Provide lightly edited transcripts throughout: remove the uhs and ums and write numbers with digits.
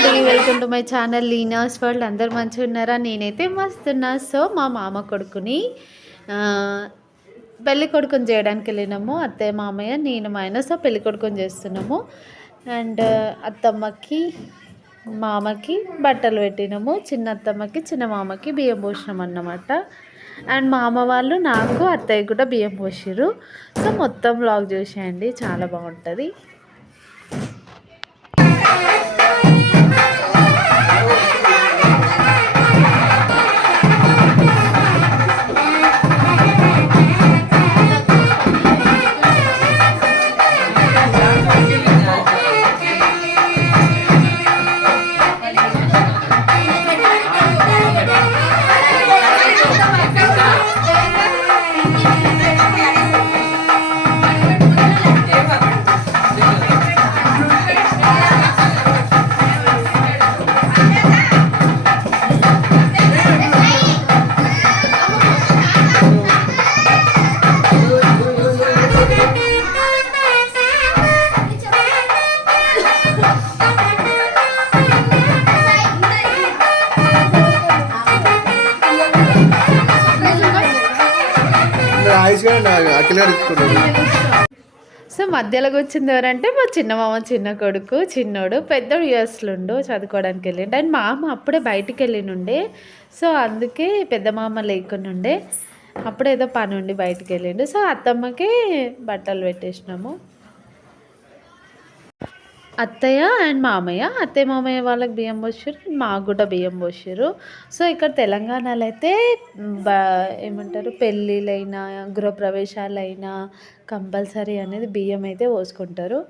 అండి, welcome to my channel Leena's world. అందరు మంచిగా ఉన్నారా? నేనైతే మస్తున్నా. సో మా మామ కొడుకుని పెళ్ళి కొడుకుని చేయడానికి వెళ్ళినాము. అత్తయ్య మామయ్య నేను మా ఆయన. సో పెళ్ళి కొడుకుని చేస్తున్నాము. అండ్ అత్తమ్మకి మామకి బట్టలు పెట్టినాము. చిన్న అత్తమ్మకి చిన్న మామకి బియ్యం పోసినాం అన్నమాట. అండ్ మా అమ్మ వాళ్ళు నాకు అత్తయ్య కూడా బియ్యం పోసిర్రు. సో మొత్తం వ్లాగ్ చూసేయండి, చాలా బాగుంటుంది. సో మధ్యలోకి వచ్చింది ఎవరంటే మా చిన్న మామ చిన్న కొడుకు, చిన్నోడు. పెద్దోడు యూఎస్లో ఉండు చదువుకోవడానికి వెళ్ళిండు. అండ్ మా అమ్మ అప్పుడే బయటికి వెళ్ళినుండే. సో అందుకే పెద్ద మామ లేకుండా అప్పుడే ఏదో పని ఉండి బయటికి వెళ్ళిండు. సో అత్తమ్మకి బట్టలు పెట్టేసినాము. అత్తయ్య అండ్ మామయ్య, అత్తయ్య మామయ్య వాళ్ళకి బియ్యం పోసారు, మాకు కూడా బియ్యం పోసారు. సో ఇక్కడ తెలంగాణలో అయితే ఏమంటారు, పెళ్ళిళ్ళైనా గృహప్రవేశాలైనా కంపల్సరీ అనేది బియ్యం అయితే పోసుకుంటారు.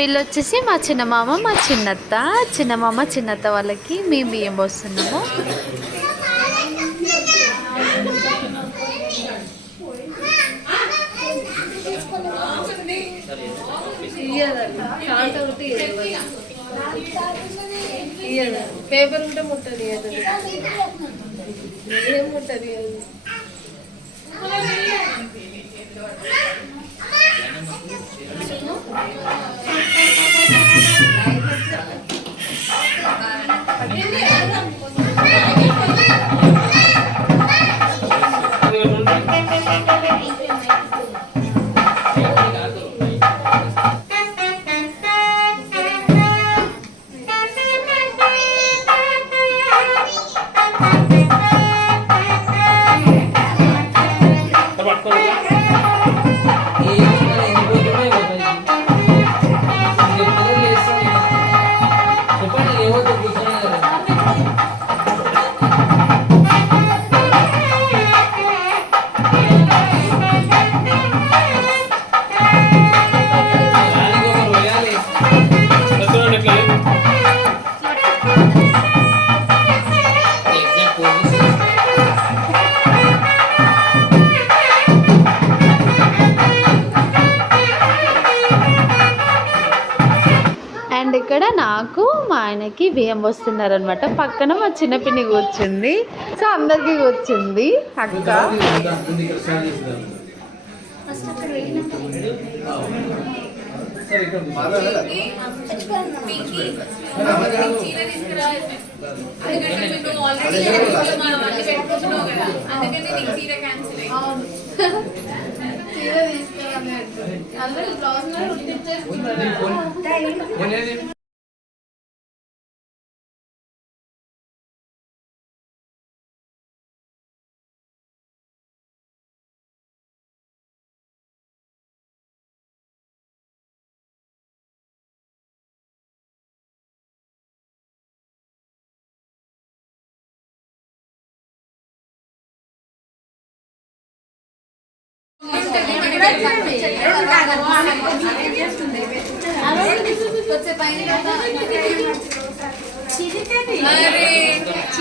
వీళ్ళు వచ్చేసి మా చిన్నమామ మా చిన్నత్త. చిన్నమామ చిన్నత్త వాళ్ళకి మేము బియ్యం పోస్తున్నాము. పేపర్ ఉంటే ముట్టది ఏం ముట్టది. ఇక్కడ నాకు మా ఆయనకి బియ్యం వస్తున్నారనమాట. పక్కన మా చిన్న పిన్ని కూర్చుంది. సో అందరికి కూర్చుంది అక్క.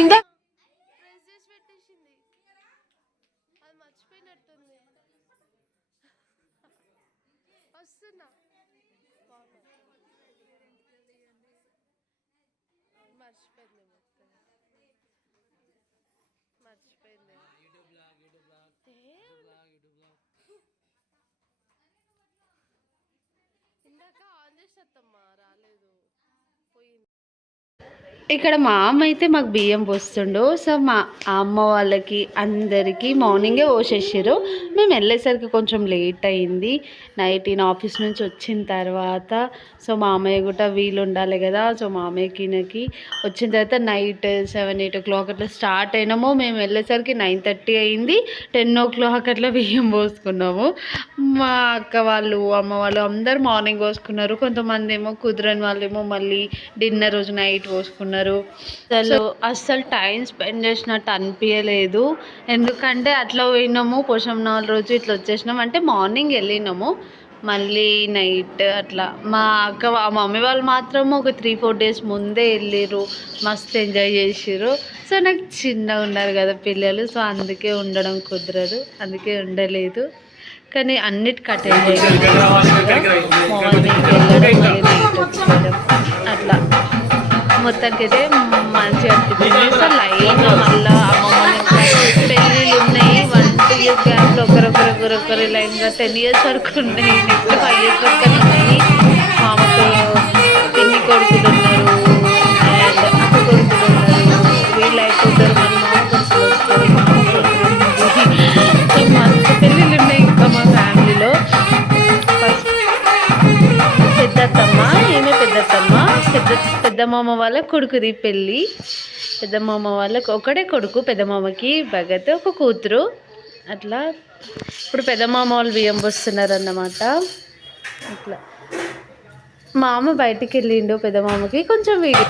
ఇంకా ఇక్కడ మా అమ్మ అయితే మాకు బియ్యం పోస్తుండు. సో మా అమ్మ వాళ్ళకి అందరికీ మార్నింగే పోసేసారు. మేము వెళ్ళేసరికి కొంచెం లేట్ అయింది. నైట్ ఈయన ఆఫీస్ నుంచి వచ్చిన తర్వాత సో మామయ్య కూడా వీలు ఉండాలి కదా. సో మామయ్యకి ఈయనకి వచ్చిన తర్వాత నైట్ 7-8 o'clock అట్లా స్టార్ట్ అయినాము. మేము వెళ్ళేసరికి 9:30 అయింది. 10 o'clock అట్లా బియ్యం పోసుకున్నాము. మా అక్క వాళ్ళు అమ్మ వాళ్ళు అందరు మార్నింగ్ పోసుకున్నారు. కొంతమంది ఏమో కుదరని వాళ్ళేమో మళ్ళీ డిన్నర్ రోజు నైట్ పోసుకున్నారు. అసలు టైం స్పెండ్ చేసినట్టు అనిపించలేదు. ఎందుకంటే అట్లా పోయినాము పోషమ్నాల రోజు ఇట్లా వచ్చేసినాము. అంటే మార్నింగ్ వెళ్ళినాము మళ్ళీ నైట్ అట్లా. మా మమ్మీ వాళ్ళు మాత్రం ఒక 3-4 days ముందే వెళ్ళిర్రు. మస్తు ఎంజాయ్ చేసిర్రు. సో నాకు చిన్నగా ఉన్నారు కదా పిల్లలు. సో అందుకే ఉండడం కుదరదు, అందుకే ఉండలేదు. కానీ అన్నిటికీ అటెండ్ అయ్యాను. మార్నింగ్ వెళ్ళడం మళ్ళీ నైట్ వచ్చేయడం అట్లా మొత్తానికి అయితే మంచిగా అనిపించింది. సో లైన్గా మళ్ళీ అమ్మమ్మ పెళ్ళిళ్ళు ఉన్నాయి. 1 year గ్యాప్లో ఒకరొకరు లైన్గా 10 years వరకు ఉన్నాయి. నెక్స్ట్ 5 years వరకు ఉన్నాయి. మా అమ్మకు పిన్ని కొడుకులు ఉన్నారు అండ్ అక్క కొడుకులు ఉన్నారు. వీళ్ళు అయిపోతారు మళ్ళీ మామ కొడుకులు వస్తారు. మామ కొడుకులు సో మస్తు పెళ్ళిళ్ళు ఉన్నాయి ఇంకా మా ఫ్యామిలీలో. ఫస్ట్ పెద్దత్తమ్మ, ఈమె పెద్దత్తమ్మ, పెద్దమామ వాళ్ళ కొడుకుది పెళ్ళి. పెద్దమామ వాళ్ళకి ఒకటే కొడుకు, పెద్దమామకి భగత్, ఒక కూతురు. అట్లా ఇప్పుడు పెద్దమామ వాళ్ళు బియ్యం పోస్తున్నారు అన్నమాట. అట్లా మా అమ్మ బయటికి వెళ్ళిండు పెద్దమామకి కొంచెం వీడియో.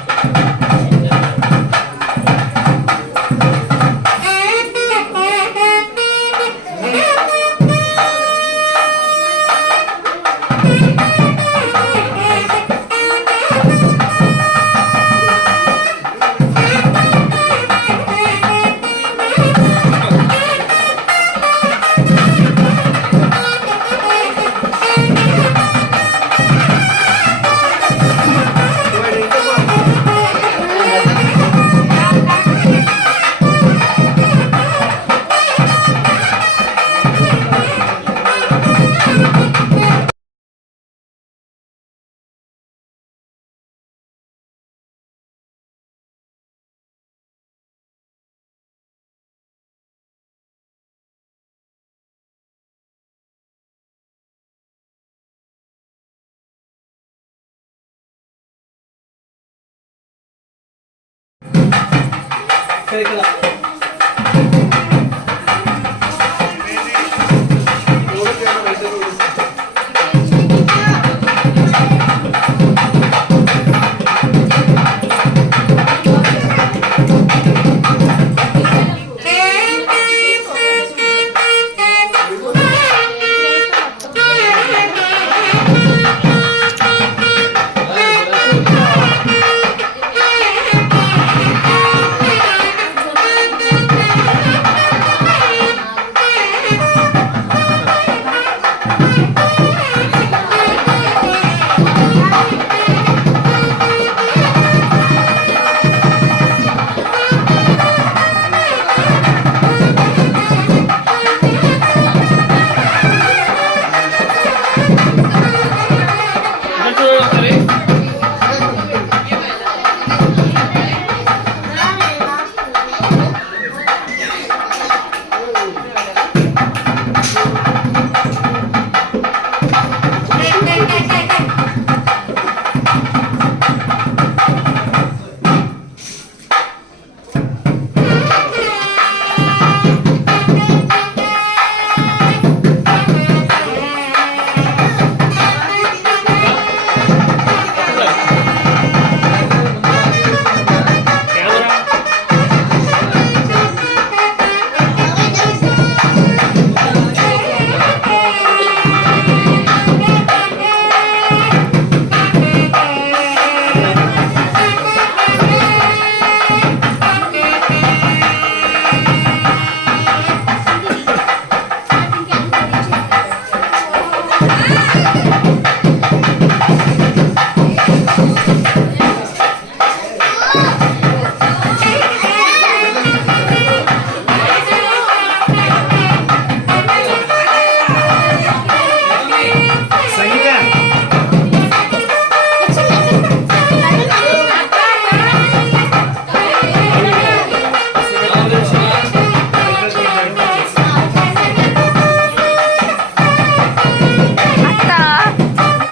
Kaya